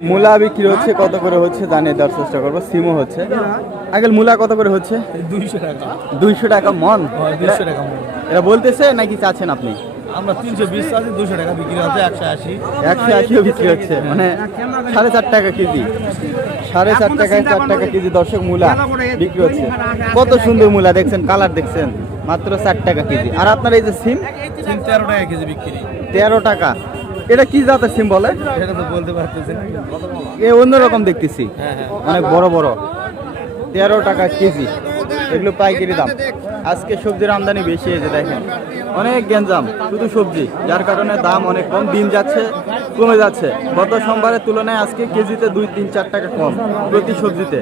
মূলা বিক্রি হচ্ছে কত করে হচ্ছে জানিয়ে দেওয়ার চেষ্টা করবো। সিমও হচ্ছে। আগে মূলা কত করে হচ্ছে? 200 টাকা। 200 টাকা মন? 200 টাকা মন। এরা বলতেছে নাকি চাচ্ছেন আপনি? আমরা 320 আছে, 200 টাকা বিক্রি হচ্ছে। 180 180 বিক্রি হচ্ছে, মানে 4.5 টাকা কেজি। 4.5 টাকায় 4 টাকা কেজি দর্শক মূলা বিক্রি হচ্ছে। কত সুন্দর মূলা দেখছেন, কালার দেখছেন, মাত্র 4 টাকা কেজি। আর আপনার এই যে সিম 13 টাকা কেজি বিক্রি। 13 টাকা। এটা কি জাতের সিম বলে? এটা তো বলতে পারতেছি না। এ অন্যরকম দেখতেছি, হ্যাঁ। অনেক বড় বড়। 13 টাকা কেজি, এগুলো পাইকারি দাম। আজকে সবজির আমদানি বেশি হয়েছে, দেখেন অনেক গ্যাঞ্জাম, শুধু সবজি, যার কারণে দাম অনেক কম। দিন যাচ্ছে কমে যাচ্ছে। গত সোমবারের তুলনায় আজকে কেজিতে 2-3-4 টাকা কম প্রতি সবজিতে।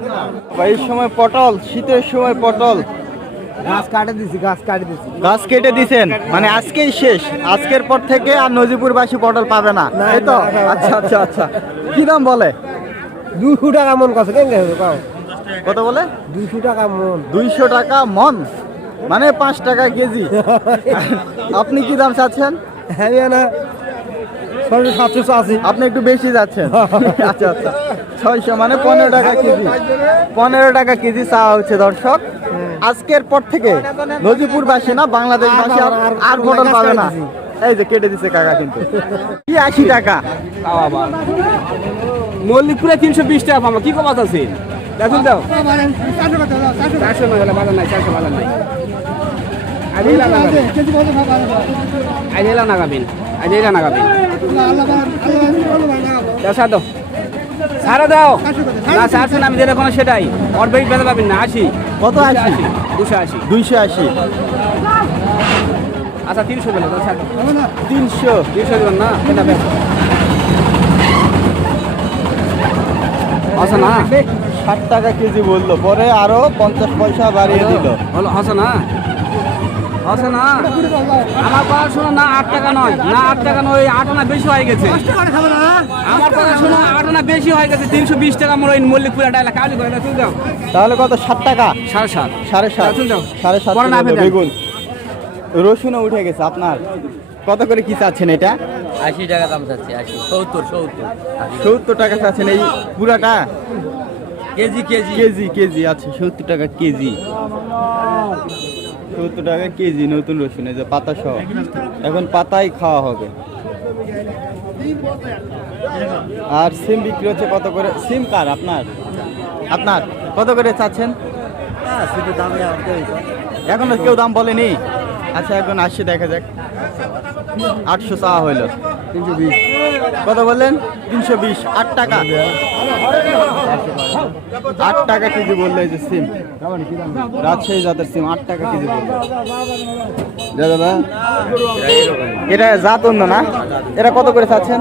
এই সময় পটল, শীতের সময় পটল গাছ কাটে দিছি। গাছ কেটে দিছেন, মানে আজকেই শেষ। আজকের পর থেকে আর নজিপুরবাসী পটল পাবে না, এই তো? আচ্ছা। কি দাম বলে? 200 টাকা মন কত কেন কত বলে? 200 টাকা মন। 200 টাকা মন, মানে 5 টাকা কেজি। আপনি কি দাম চাচ্ছেন? হ্যাঁ না 780। আপনি একটু বেশি যাচ্ছেন। আচ্ছা 600, মানে 15 টাকা কেজি। 15 টাকা কেজি চাওয়া হচ্ছে দর্শক। আজকের পর থেকে নজিপুরবাসী না, বাংলাদেশবাসী আর পটল পাবে না। এই যে কেটে দিছে কাকা, কিন্তু কি 80 টাকা। মল্লিকপুরে 320 টাকা পাবো, কি কমাত আছে? দেখুন দাও 400 না হলে বাজার নাই, 400 বাজার নাই। আইলা নাগাবেন সারা দাও, না 400 না, আমি যেটা কোনো সেটাই ওর বেশি বেঁধে পাবেন না। 80 কত? 80 280। আচ্ছা 300 বলে 300 দেবেন না, কেনা বেশ আচ্ছা না 60 টাকা কেজি বললো, পরে আরো 50 পয়সা বাড়িয়ে দিল। হলো হাসা না আমার কথা শোনো না, 8 টাকা নয়, না 8 টাকা নয়, 8 আনা বেশি হয়ে গেছে। আমার কথা শোনো, 8 আনা বেশি হয়ে গেছে। 320 টাকা মোর মল্লিকপুরা ডাইলা কালি করে দাও, দাও। তাহলে কত? 7 টাকা। 7.5 7.5 বেগুন। রসুনও উঠে গেছে আপনার। কত করে কি চাচ্ছেন এটা? 80 টাকা দাম চাচ্ছি। 70 টাকা চাচ্ছেন এই পুরাটা? কেজি। কেজি আচ্ছা, 70 টাকা কেজি। 70 টাকা কেজি নতুন রসুন, এই যে পাতা সহ। এখন পাতাই খাওয়া হবে। আর সিম বিক্রি হচ্ছে কত করে? সিম কার? আপনার কত করে চাচ্ছেন? এখনো কেউ দাম বলেনি। আচ্ছা, এখন 80 দেখা যাক। 800 চাওয়া হইল। 320 কত বললেন? 320। 8 টাকা। 8 টাকা কেজি বললো এই যে সিম, রাজশাহী জাতের সিম 8 টাকা কেজি বললো। দাদা এটা জাত অন্য না? এরা কত করে চাচ্ছেন?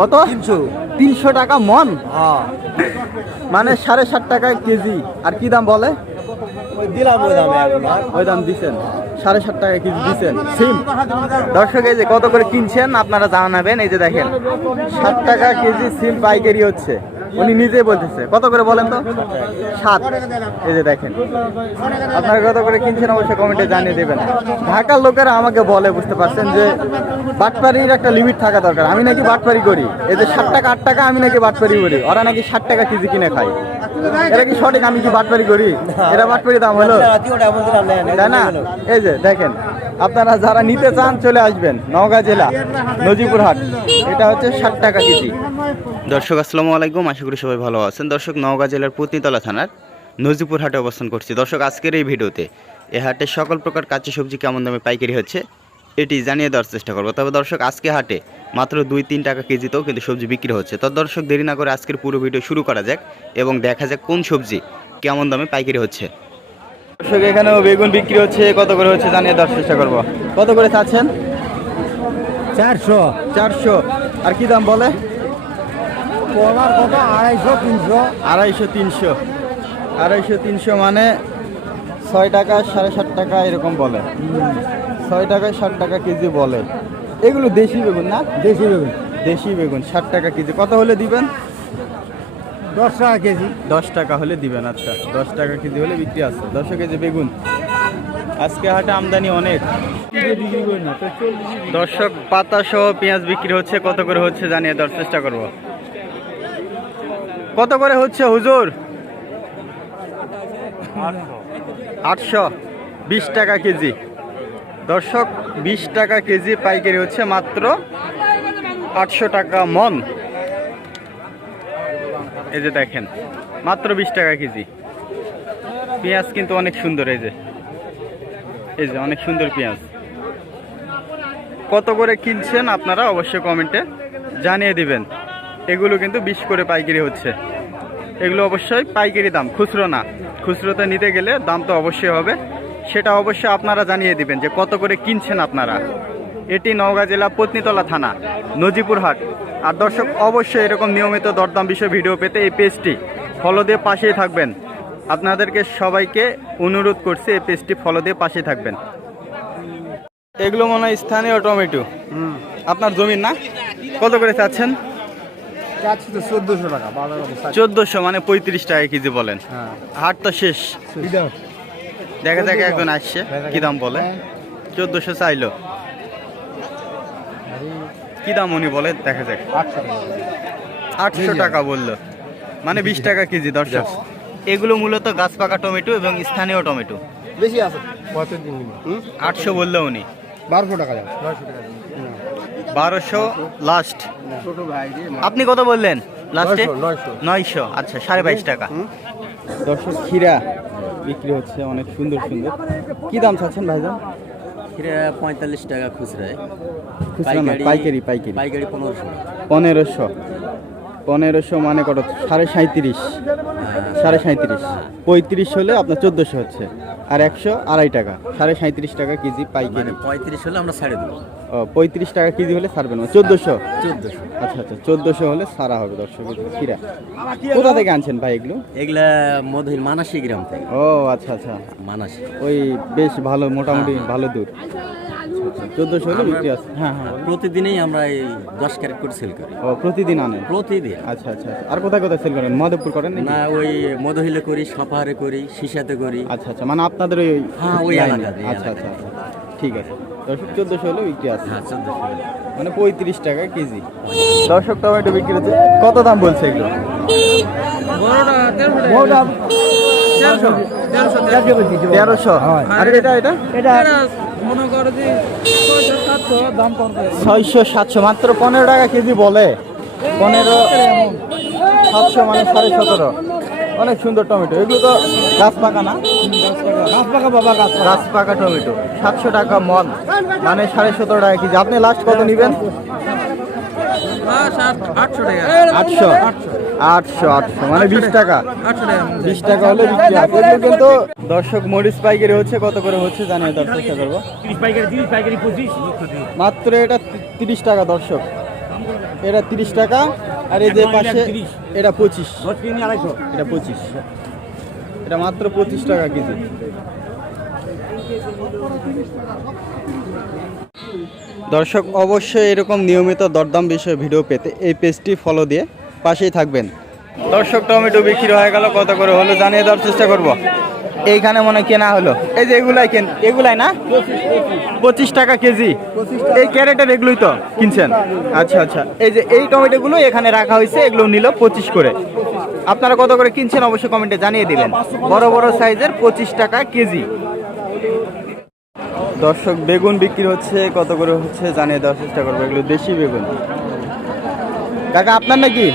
কত? 300 টাকা মন, মানে 7.5 টাকায় কেজি। আর কি দাম বলে? ওই দাম দিচ্ছেন, 7.5 টাকা কেজি দিচ্ছেন সিম। দর্শক এই যে কত করে কিনছেন আপনারা জানাবেন। এই যে দেখেন 60 টাকা কেজি সিম পাইকারি হচ্ছে। উনি নিজেই বলতেছে। কত করে বলেন তো? 7। এই যে দেখেন, আপনারা কত করে কিনছেন অবশ্যই কমেন্টে জানিয়ে দেবেন। ঢাকার লোকেরা আমাকে বলে, বুঝতে পারছেন, যে বাটপারির একটা লিমিট থাকা দরকার। আমি নাকি বাটপারি করি। এই যে 7 টাকা 8 টাকা আমি নাকি বাটপারি করি, ওরা নাকি 60 টাকা কেজি কিনে খায়। এটা কি সঠিক? আমি কি বাটপারি করি? এটা বাটপারি দাম হলো, তাই না? এই যে দেখেন, আপনারা যারা নিতে চান চলে আসবেন নওগাঁ জেলা নজিপুরহাট। এটা হচ্ছে 60 টাকা কেজি। দর্শক আসসালামু আলাইকুম, আশা করি সবাই ভালো আছেন। দর্শক নওগাঁ জেলার পত্নীতলা থানার নজিপুরহাটে অবস্থান করছি। দর্শক আজকের এই ভিডিওতে এ হাটে সকল প্রকার কাঁচা সবজি কেমন দামে পাইকারি হচ্ছে এটি জানিয়ে দেওয়ার চেষ্টা করবো। তবে দর্শক আজকে হাটে মাত্র 2-3 টাকা কেজিতেও কিন্তু সবজি বিক্রি হচ্ছে। তো দর্শক দেরি না করে আজকের পুরো ভিডিও শুরু করা যাক এবং দেখা যাক কোন সবজি কেমন দামে পাইকারি হচ্ছে। দর্শক এখানেও বেগুন বিক্রি হচ্ছে, কত করে হচ্ছে জানিয়ে দেওয়ার চেষ্টা করবো। কত করে চাচ্ছেন? 400। আর কি দাম বলে? 250, 300, মানে 6 টাকা 7.5 টাকা এরকম বলে। 6 টাকায় 60 টাকা কেজি বলে। এগুলো দেশি বেগুন না? দেশি বেগুন 60 টাকা কেজি। কত হলে দিবেন? 10 টাকা কেজি। 10 টাকা হলে দিবেন। আচ্ছা, 10 টাকা কেজি হলে বিক্রি আছে। 10 কেজি বেগুন। আজকে হাটে আমদানি অনেক। দর্শক পাতা সহ পেঁয়াজ বিক্রি হচ্ছে, কত করে হচ্ছে জানিয়ে দেওয়ার চেষ্টা করব। কত করে হচ্ছে হুজুর? 820 টাকা কেজি। দর্শক 20 টাকা কেজি পাইকারি হচ্ছে, মাত্র 800 টাকা মন। এই যে দেখেন মাত্র 20 টাকা কেজি। পেঁয়াজ কিন্তু অনেক সুন্দর, এই যে অনেক সুন্দর পেঁয়াজ। কত করে কিনছেন আপনারা অবশ্যই কমেন্টে জানিয়ে দিবেন। এগুলো কিন্তু 20 করে পাইকারি হচ্ছে। এগুলো অবশ্যই পাইকারি দাম, খুচরো না। খুচরোতে নিতে গেলে দাম তো অবশ্যই হবে, সেটা অবশ্যই আপনারা জানিয়ে দিবেন যে কত করে কিনছেন আপনারা। এটি নওগাঁ জেলা পত্নীতলা থানা, নজিপুর হাট। আর দর্শক অবশ্যই এরকম নিয়মিত দরদাম বিষয় ভিডিও পেতে এই পেজটি ফলো দিয়ে পাশেই থাকবেন। আপনাদেরকে সবাইকে অনুরোধ করছি এই পেজটি ফলো দিয়ে পাশেই থাকবেন। এগুলো মনে হয় স্থানীয় টমেটো, আপনার জমির না? কত করে চাচ্ছেন? 1400 টাকা। 1400 মানে 35 টাকা কেজি বলেন। হাট তো শেষ, দেখা যাক একজন আসছে কি দাম বলে। 1400 চাইলো, কি দাম উনি বলে দেখা যাক। 800 টাকা বললো, মানে 20 টাকা কেজি। দর্শক এগুলো মূলত গাছ পাকা টমেটো এবং স্থানীয় টমেটো। বেশি আছে 800 বললো উনি। 1200 টাকা। 1200 লাস্ট। আপনি কত বললেন লাস্টে? 900। আচ্ছা 22.5 টাকা। দর্শক ক্ষীরা বিক্রি হচ্ছে অনেক সুন্দর সুন্দর। কি দাম চাচ্ছেন ভাইজান? 45 টাকা খুচরায়, খুচরা না, পাইকারি? পাইকারি পাইকারি 1500। 1500 মানে কত? 37.5। 37.5। 35 হলে আপনার 1400 হচ্ছে, আর 100 2.5 টাকা। 37.5 টাকা কেজি পাইকারি। 35 হলে আমরা ছাড়ে দেবো। 35 টাকা কেজি হলে ছাড়বেন, 1400। 1400। আচ্ছা 1400 হলে ছাড়া হবে। দর্শক ক্ষীরা কোথা থেকে আনছেন ভাই এগুলো? এগুলা মধুর মানাসি গ্রাম থেকে। ও আচ্ছা, মানাসি ওই বেশ ভালো, মোটামুটি ভালো দূর। 1400 হলে বিক্রি আছে। হ্যাঁ, প্রতিদিনই আমরা এই 10 ক্যারেট করে সেল করি। ও প্রতিদিন আনেন? প্রতিদিন। আচ্ছা। আর কোথায় সেল করেন? মাধবপুর করেন নাকি? না, ওই মধুহিলে করি, সাপাহারে করি, সিসাতে করি। আচ্ছা মানে আপনাদের ওই ওই লাইনে। এলাকাতে। আচ্ছা ঠিক আছে। দর্শক 1400 হলে বিক্রি আছে, 1400 মানে 35 টাকা কেজি। দর্শক টমেটো বিক্রি হচ্ছে, কত দাম বলছে এগুলো? বড়টা 1300। আর এটা মনে করো যে 600-700 দাম কম। 600-700 মাত্র 15 টাকা কেজি বলে। 15-700 মানে 17.5। অনেক সুন্দর টমেটো। এগুলো তো গাছ পাকা না? গাছ পাকা টমেটো। 700 টাকা মন, মানে 17.5 টাকা কেজি। আপনি লাস্ট কত নেবেন? 800 মানে 20 টাকা। 20 টাকা হলে বিক্রি আছে। এগুলো কিন্তু দর্শক মরিচ পাইকারি হচ্ছে, কত করে হচ্ছে জানিয়ে দেওয়ার চেষ্টা করবো। 30 পাইকারি 25। মাত্র এটা 30 টাকা। দর্শক এটা 30 টাকা, আর এই যে পাশে এটা 25। এটা 25, এটা মাত্র 25 টাকা কেজি। দর্শক অবশ্যই এরকম নিয়মিত দরদাম বিষয়ে ভিডিও পেতে এই পেজটি ফলো দিয়ে পাশেই থাকবেন। দর্শক টমেটো বিক্রি হয়ে গেল, কত করে হলো জানিয়ে দেওয়ার চেষ্টা করব। এইখানে মনে কেনা হলো, এই যে এগুলাই না? 25 টাকা কেজি। এই ক্যারেটের এগুলোই তো কিনছেন? আচ্ছা এই যে এই টমেটোগুলো এখানে রাখা হয়েছে, এগুলো নিল 25 করে। আপনারা কত করে কিনছেন অবশ্যই কমেন্টে জানিয়ে দিবেন। বড় বড় সাইজের 25 টাকা কেজি। দর্শক বেগুন বিক্রি হচ্ছে, কত করে হচ্ছে জানিয়ে দেওয়ার চেষ্টা করবো। এগুলো দেশি বেগুন। কাকা আপনার নাকি?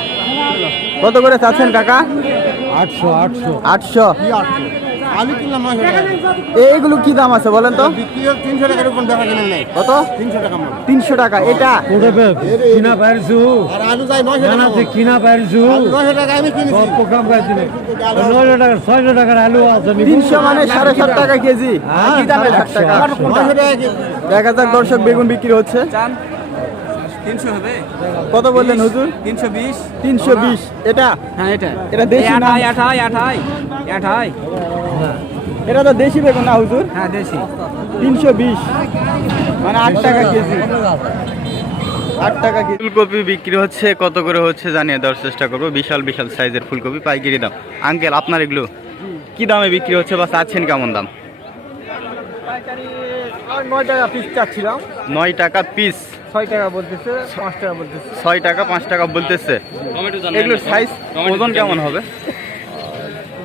কত করে চাচ্ছেন কাকা? 800। আলু কিনলাম 900 টাকা। এইগুলো কি দাম আছে বলেন তো? বিক্রি 300 টাকার উপর দেখা গেল নাই। কত? 300 টাকা মাল। 300 টাকা। এটা কিনা পারছু, আর আলু যাই 900 টাকা। জানাতে কিনা পারছু 900 টাকা আমি কিনেছি। কত কম পাই দিলে? 900 টাকা 600 টাকার আলু আছে। 300 মানে 7.5 টাকা কেজি। কি দামে 60 টাকা? 900 টাকা কেজি। দেখা যাক দর্শক বেগুন বিক্রি হচ্ছে। 300 হবে। কত বললেন হুজুর? 320। 320। এটা? হ্যাঁ এটা দেশি না? 28। এটা তো দেশি বেগুন না হুজুর? হ্যাঁ দেশি। 320 মানে 8 টাকা কেজি। 8 টাকা কেজি। ফুলকপি বিক্রি হচ্ছে, কত করে হচ্ছে জানিয়ে দেওয়ার চেষ্টা করবো। বিশাল সাইজের ফুলকপি পাইকারি দাম। আঙ্কেল আপনার এগুলো কি দামে বিক্রি হচ্ছে বা চাচ্ছেন কেমন দাম? 9 টাকা পিস চাচ্ছিলাম। 9 টাকা পিস, 6 টাকা বলতেছে, 5 টাকা বলতেছে। 6 টাকা 5 টাকা বলতেছে। এগুলোর সাইজ ওজন কেমন হবে?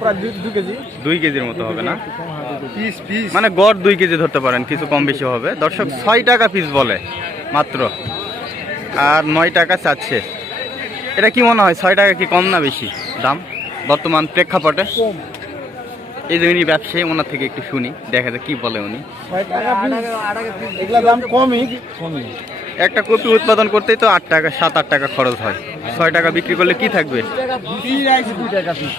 প্রায় 2 কেজি। 2 কেজির মতো হবে না? মানে গড় 2 কেজি ধরতে পারেন, কিছু কম বেশি হবে। দর্শক 6 টাকা পিস বলে মাত্র, আর 9 টাকা চাচ্ছে। এটা কি মনে হয় 6 টাকা কি কম না বেশি দাম বর্তমান প্রেক্ষাপটে? কম। এই যে উনি ব্যবসায়ী, ওনার থেকে একটু শুনি, দেখা যায় কি বলে উনি। 6 টাকা পিস, এগুলা দাম কমই। একটা কপি উৎপাদন করতেই তো 8 টাকা 7-8 টাকা খরচ হয়। 6 টাকা বিক্রি করলে কি থাকবে? 2 টাকা পিস।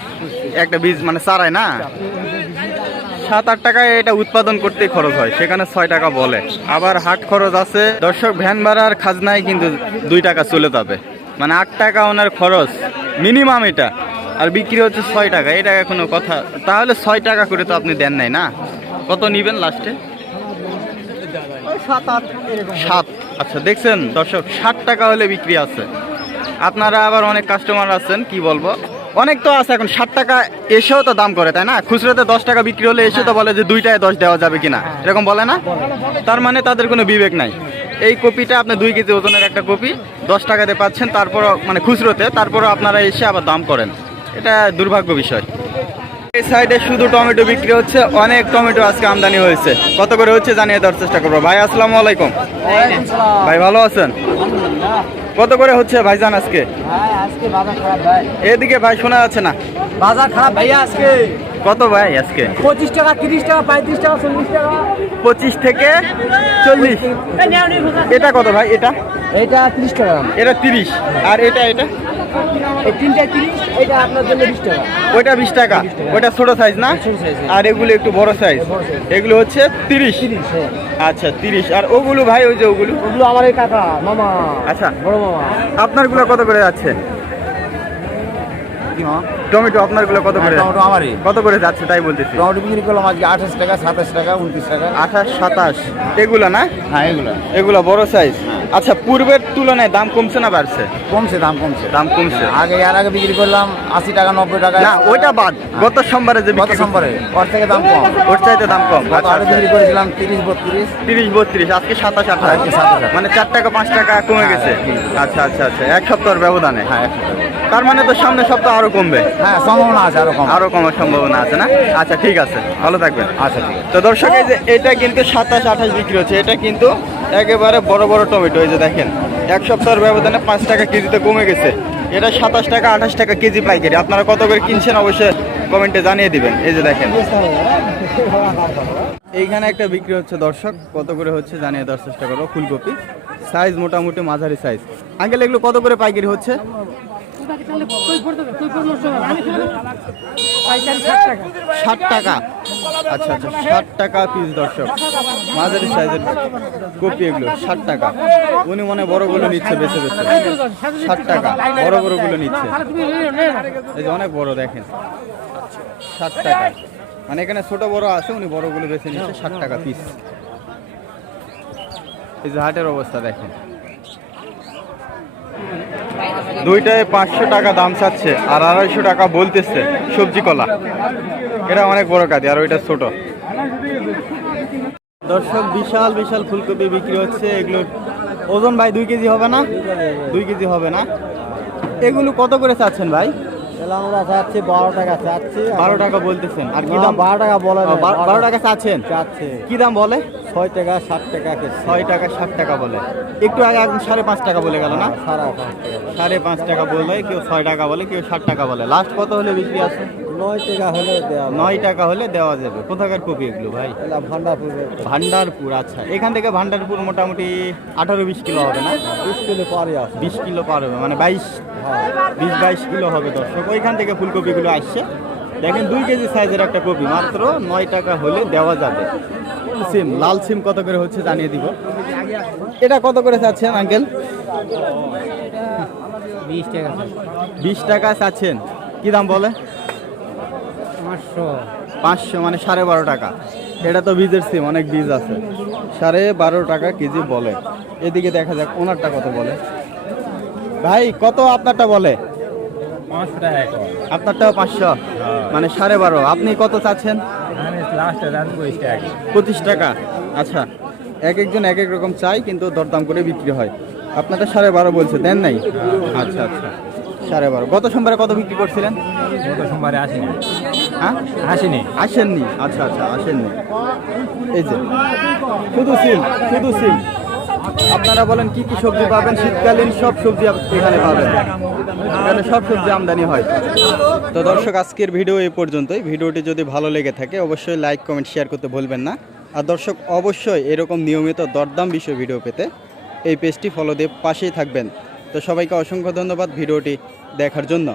একটা বীজ মানে চারায় না, 7-8 টাকায় এটা উৎপাদন করতেই খরচ হয়, সেখানে 6 টাকা বলে। আবার হাট খরচ আছে দর্শক, ভ্যান ভাড়ার খাজনায় কিন্তু 2 টাকা চলে যাবে, মানে 8 টাকা ওনার খরচ মিনিমাম এটা, আর বিক্রি হচ্ছে 6 টাকা। এটা কোনো কথা? তাহলে 6 টাকা করে তো আপনি দেন নাই না? কত নিবেন লাস্টে? 7-8 এরকম। 7। আচ্ছা, দেখছেন দর্শক, 60 টাকা হলে বিক্রি আছে। আপনারা আবার অনেক কাস্টমার আছেন, কি বলবো, অনেক তো আছে এখন 60 টাকা এসেও তো দাম করে, তাই না? খুচরোতে 10 টাকা বিক্রি হলে এসে তো বলে যে 2টায় 10 দেওয়া যাবে কিনা, এরকম বলে না? তার মানে তাদের কোনো বিবেক নাই। এই কপিটা আপনি 2 কেজি ওজনের একটা কপি 10 টাকাতে পাচ্ছেন, তারপরও মানে খুচরোতে, তারপরও আপনারা এসে আবার দাম করেন, এটা দুর্ভাগ্য বিষয়। এই সাইডে শুধু টমেটো বিক্রি হচ্ছে, অনেক টমেটো আজকে আমদানি হয়েছে। কত করে হচ্ছে জানিয়ে দেওয়ার চেষ্টা করবো। ভাই আসসালামু আলাইকুম। ভাই ভালো আছেন? কত করে হচ্ছে ভাইজান আজকে? আজকে বাজার খারাপ ভাই। এদিকে ভাই শোনা যাচ্ছে না। বাজার খারাপ ভাইয়া আজকে। কত ভাই আজকে? 25 টাকা, 30 টাকা, 35 টাকা, 40 টাকা। 25 থেকে 40। এটা কত ভাই? এটা এটা 30 টাকা। এটা 30, আর এটা এই তিনটা 30, এটা আপনার জন্য 20 টাকা। ওইটা 20 টাকা। ওইটা ছোট সাইজ না? ছোট size, আর এগুলো একটু বড় সাইজ, এগুলো হচ্ছে 30। হ্যাঁ। আচ্ছা 30। আর ওগুলো ভাই, ওই যে ওগুলো? ওগুলো আমার এই কাকা, মামা। আচ্ছা, বড় মামা। আপনারগুলো কত করে যাচ্ছে? টমেটো আপনারগুলো কত করে? টমেটো আমারই। কত করে যাচ্ছে তাই বলতেছি। টমেটো বিক্রি করলাম আজকে 28 টাকা, 27 টাকা, 29 টাকা। 28, 27 এগুলো না? হ্যাঁ এগুলো এগুলো বড় সাইজ। আচ্ছা, পূর্বের তুলনায় দাম কমছে না বাড়ছে? কমছে, দাম কমছে। দাম কমছে। এর আগে বিক্রি করলাম 80 টাকা, 90 টাকা। না, ওইটা বাদ, গত সোমবারে যে গত বিক্রি সোমবারে ওর থেকে দাম কম। ওর চাইতে দাম কম। গত আগে বিক্রি করেছিলাম 30, 32। 30, 32, আজকে 27, 28। আজকে 27। মানে 4 টাকা 5 টাকা কমে গেছে। আচ্ছা আচ্ছা আচ্ছা, এক সপ্তাহের ব্যবধানে। হ্যাঁ, 1 টাকা। তার মানে তো সামনে সপ্তাহ আরো কমবে। হ্যাঁ, সম্ভাবনা আছে আরো কম। আরো কমার সম্ভাবনা আছে না? আচ্ছা ঠিক আছে, ভালো থাকবেন। আচ্ছা ঠিক আছে। তো দর্শক, এই যে এটা কিন্তু 27, 28 বিক্রি হচ্ছে, এটা কিন্তু একেবারে বড় বড় টমেটো। এই যে দেখেন, এক সপ্তাহের ব্যবধানে 5 টাকা কেজিতে কমে গেছে। এটা 27 টাকা 28 টাকা কেজি পাইকারি। আপনারা কত করে কিনছেন অবশ্যই কমেন্টে জানিয়ে দিবেন। এই যে দেখেন, এইখানে একটা বিক্রি হচ্ছে দর্শক, কত করে হচ্ছে জানিয়ে দেওয়ার চেষ্টা করবো। ফুলকপি সাইজ মোটামুটি মাঝারি সাইজ। আঙ্কেল, এগুলো কত করে পাইকারি হচ্ছে? 60 টাকা। আচ্ছা আচ্ছা, 60 টাকা পিস দর্শক, মাঝারি সাইজের কপি এগুলো 60 টাকা। উনি মনে হয় বড়গুলো নিচ্ছে বেছে বেছে। 60 টাকা বড় বড়গুলো নিচ্ছে। এই যে অনেক বড় দেখেন, 60 টাকা। মানে এখানে ছোট বড় আছে, উনি বড়গুলো বেছে নিচ্ছে 60 টাকা পিস। এই যে হাটের অবস্থা দেখেন, দুইটায় 500 টাকা দাম চাচ্ছে, আর 250 টাকা বলতেছে সবজি কলা। এটা অনেক বড় কাদি, আর ওইটা ছোট। দর্শক, বিশাল বিশাল ফুলকপি বিক্রি হচ্ছে। এগুলো ওজন ভাই 2 কেজি হবে না? 2 কেজি হবে না? এগুলো কত করে চাচ্ছেন ভাই? আমরা চাচ্ছি 12 টাকা চাচ্ছি। 12 টাকা বলতেছেন। আর কি দাম? 12 টাকা বলে। 12 টাকা চাচ্ছেন? চাচ্ছে। কি দাম বলে? 6 টাকা, 60 টাকা কেজি। 6 টাকা 60 টাকা বলে। একটু আগে একদম 5.5 টাকা বলে গেল না? 5.5 টাকা বলে, কেউ 6 টাকা বলে, কেউ 60 টাকা বলে। লাস্ট কত হলে বিক্রি আছে? 9 টাকা হলে দেওয়া। 9 টাকা হলে দেওয়া যাবে। কোথাকার কপি এগুলো ভাই? এটা ভান্ডারপুর। ভান্ডারপুর। আচ্ছা, এখান থেকে ভান্ডারপুর মোটামুটি 18-20 কিলো হবে না? 20 কিলো পারে আছে। 20 কিলো পার হবে, মানে 20-22 কিলো হবে দর্শক। ওইখান থেকে ফুলকপিগুলো আসছে। দেখেন 2 কেজি সাইজের একটা কপি, মাত্র 9 টাকা হলে দেওয়া যাবে। সিম, লাল সিম কত করে হচ্ছে জানিয়ে দিব। এটা কত করে চাচ্ছেন আঙ্কেল? 20 টাকা। 20 টাকা চাচ্ছেন। কি দাম বলে? 500, মানে 12.5 টাকা। এটা তো বীজের সিম, অনেক বীজ আছে। 12.5 টাকা কেজি বলে। এদিকে দেখা যাক ওনারটা কত বলে। ভাই কত আপনারটা বলে? 500 টাকা। আপনারটাও 500, মানে 12.5। আপনি কত চাচ্ছেন? লাস্টে রান 25 টাকা। আচ্ছা, এক একজন এক এক রকম চাই, কিন্তু দরদাম করে বিক্রি হয়। আপনারটা 12.5 বলছে, দেন নাই? আচ্ছা আচ্ছা, 12.5। গত সোমবারে কত বিক্রি করছিলেন? গত সোমবারে আসেনি। হ্যাঁ, আসেননি। আচ্ছা আচ্ছা, আসেননি। এই যে শুধু সিম, শুধু সিম। আপনারা বলেন কি কি সবজি পাবেন? শীতকালীন সব সবজি এখানে পাবেন, এখানে সব সবজি আমদানি হয়। তো দর্শক, আজকের ভিডিও এই পর্যন্তই। ভিডিওটি যদি ভালো লেগে থাকে অবশ্যই লাইক, কমেন্ট, শেয়ার করতে ভুলবেন না। আর দর্শক, অবশ্যই এরকম নিয়মিত দরদাম বিষয় ভিডিও পেতে এই পেজটি ফলো দিয়ে পাশেই থাকবেন। তো সবাইকে অসংখ্য ধন্যবাদ ভিডিওটি দেখার জন্য।